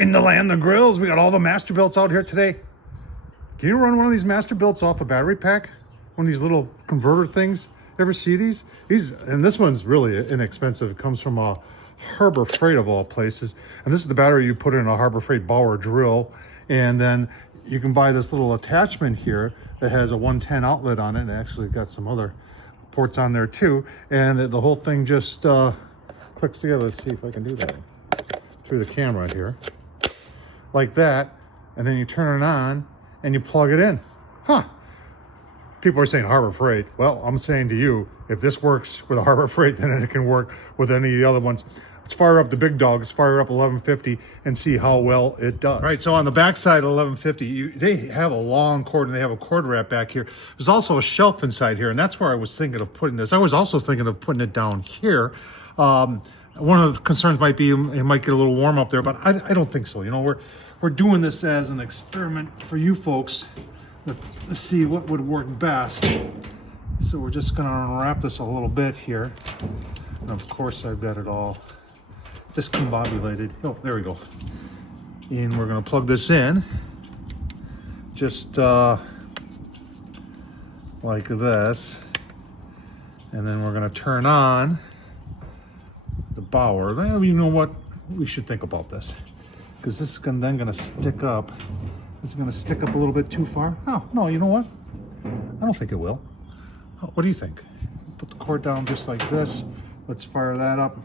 In the land of grills, we got all the Masterbuilts out here today. Can you run one of these Masterbuilts off a battery pack? One of these little converter things? Ever see these? And this one's really inexpensive. It comes from a Harbor Freight of all places. And this is the battery you put in a Harbor Freight Bauer drill. And then you can buy this little attachment here that has a 110 outlet on it. And actually got some other ports on there too. And the whole thing just clicks together. Let's see if I can do that through the camera here. Like that. And then you turn it on and you plug it in. Huh. People are saying Harbor Freight. Well, I'm saying to you, if this works with a Harbor Freight, then it can work with any of the other ones. Let's fire up the big dogs, fire up 1150 and see how well it does. All right, so on the back side of 1150, they have a long cord and they have a cord wrap back here. There's also a shelf inside here, and that's where I was thinking of putting this. I was also thinking of putting it down here. One of the concerns might be it might get a little warm up there, but I don't think so. You know, we're doing this as an experiment for you folks. Let's see what would work best. So we're just gonna unwrap this a little bit here. And of course I've got it all discombobulated. Oh, there we go. And we're gonna plug this in. Just like this. And then we're gonna turn on the Bauer. Well, you know what? We should think about this. Because this is then gonna stick up. Is it going to stick up a little bit too far? Oh, no, you know what? I don't think it will. Oh, what do you think? Put the cord down just like this. Let's fire that up.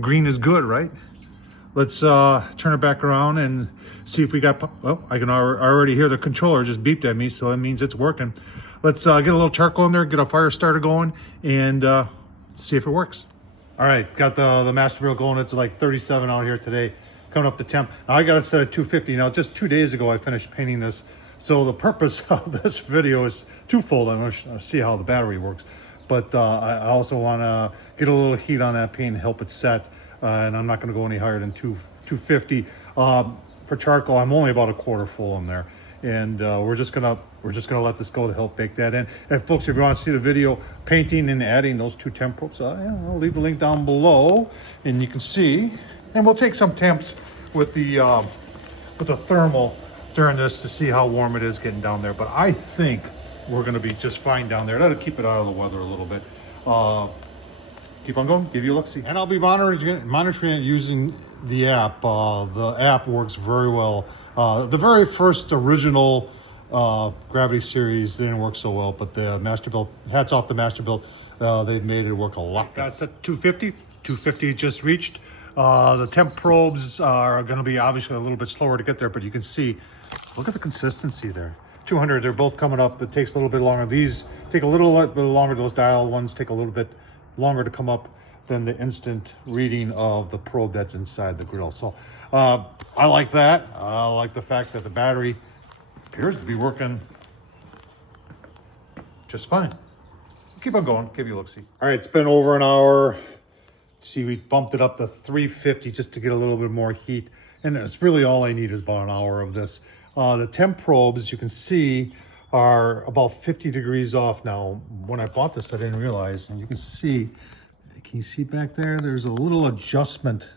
Green is good, right? Let's turn it back around and see if we got, well, I can already hear the controller just beeped at me, so that means it's working. Let's get a little charcoal in there, get a fire starter going, and see if it works. All right, got the Masterbuilt going. It's like 37 out here today. Coming up to temp. Now I got it set at 250. Now just 2 days ago I finished painting this. So the purpose of this video is twofold. I'm going to see how the battery works. But I also want to get a little heat on that paint and help it set. And I'm not going to go any higher than 250. For charcoal, I'm only about a quarter full in there. And we're just gonna let this go to help bake that in. And folks, if you want to see the video painting and adding those two temp probes, yeah, I'll leave the link down below, and you can see. And we'll take some temps with the thermal during this to see how warm it is getting down there. But I think we're going to be just fine down there. That'll keep it out of the weather a little bit. Keep on going, give you a look-see. And I'll be monitoring it using the app. The app works very well. The very first original Gravity series didn't work so well, but the Masterbuilt, hats off the Masterbuilt, they've made it work a lot better. That's at 250. 250 just reached. The temp probes are going to be obviously a little bit slower to get there, but you can see, look at the consistency there. 200, they're both coming up. It takes a little bit longer. These take a little bit longer. Those dial ones take a little bit longer to come up than the instant reading of the probe that's inside the grill. So I like that. I like the fact that the battery appears to be working just fine. Keep on going, give you a look-see. All right, it's been over an hour. See, we bumped it up to 350 just to get a little bit more heat. And it's really all I need is about an hour of this. The temp probes, you can see, are about 50 degrees off now. When I bought this, I didn't realize. And you can you see back there? There's a little adjustment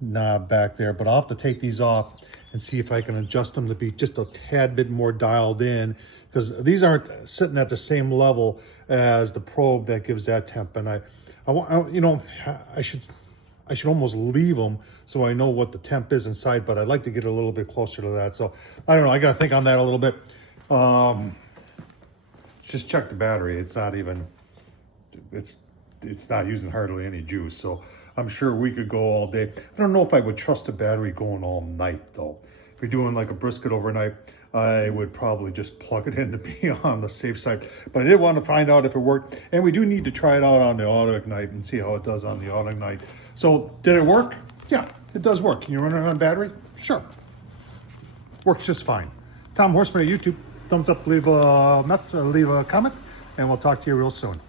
knob back there, but I'll have to take these off and see if I can adjust them to be just a tad bit more dialed in, because these aren't sitting at the same level as the probe that gives that temp. And I should almost leave them so I know what the temp is inside, but I'd like to get a little bit closer to that. So I don't know, I got to think on that a little bit. Just check the battery. It's not even, it's not using hardly any juice. So I'm sure we could go all day. I don't know if I would trust the battery going all night though. If you're doing like a brisket overnight, I would probably just plug it in to be on the safe side. But I did want to find out if it worked. And we do need to try it out on the auto ignite and see how it does on the auto ignite. So did it work? Yeah, it does work. Can you run it on battery? Sure. Works just fine. Tom Horsman at YouTube. Thumbs up, leave a comment, and we'll talk to you real soon.